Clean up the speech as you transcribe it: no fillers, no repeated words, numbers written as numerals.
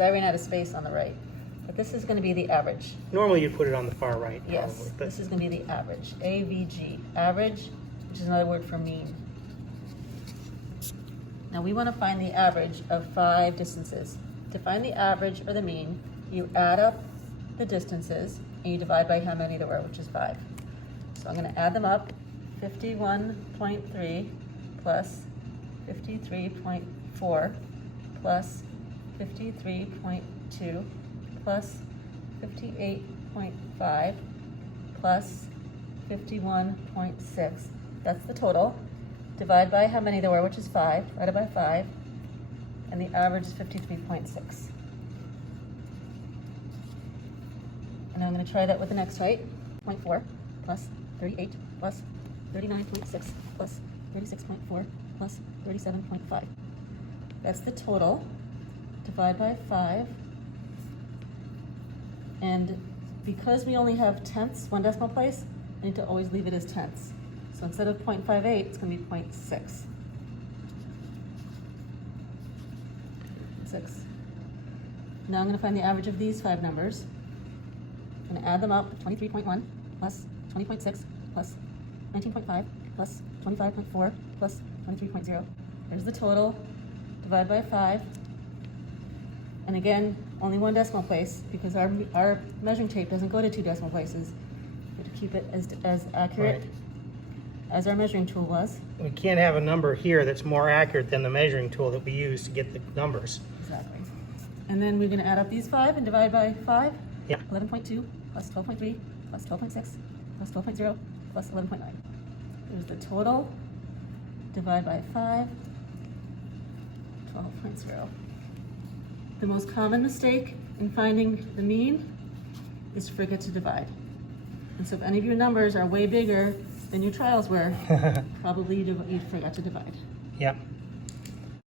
I ran out of space on the right, but this is gonna be the average. Normally you put it on the far right. Yes, probably, but this is gonna be the average, AVG, average, which is another word for mean. Now we wanna find the average of 5 distances. To find the average or the mean, you add up the distances and you divide by how many there were, which is 5. So I'm gonna add them up, 51.3 plus 53.4 plus 53.2 plus 58.5 plus 51.6. That's the total. Divide by how many there were, which is 5, divided by 5, and the average is 53.6. And I'm going to try that with the next height, 0.4 plus 38 plus 39.6 plus 36.4 plus 37.5. That's the total. Divide by 5. And because we only have tenths, 1 decimal place, I need to always leave it as tenths. So instead of 0.58, it's going to be 0.6. 6. Now I'm going to find the average of these 5 numbers. I'm going to add them up, 23.1 plus 20.6 plus 19.5 plus 25.4 plus 23.0. There's the total. Divide by 5. And again, only 1 decimal place because our measuring tape doesn't go to 2 decimal places. We have to keep it as accurate Right. as our measuring tool was. we can't have a number here that's more accurate than the measuring tool that we use to get the numbers. Exactly. And then we're going to add up these 5 and divide by 5. Yeah. 11.2 plus 12.3 plus 12.6 plus 12.0 plus 11.9. There's the total. Divide by 5. 12.0. The most common mistake in finding the mean is to forget to divide. And so if any of your numbers are way bigger than your trials were, probably you forgot to divide. Yep.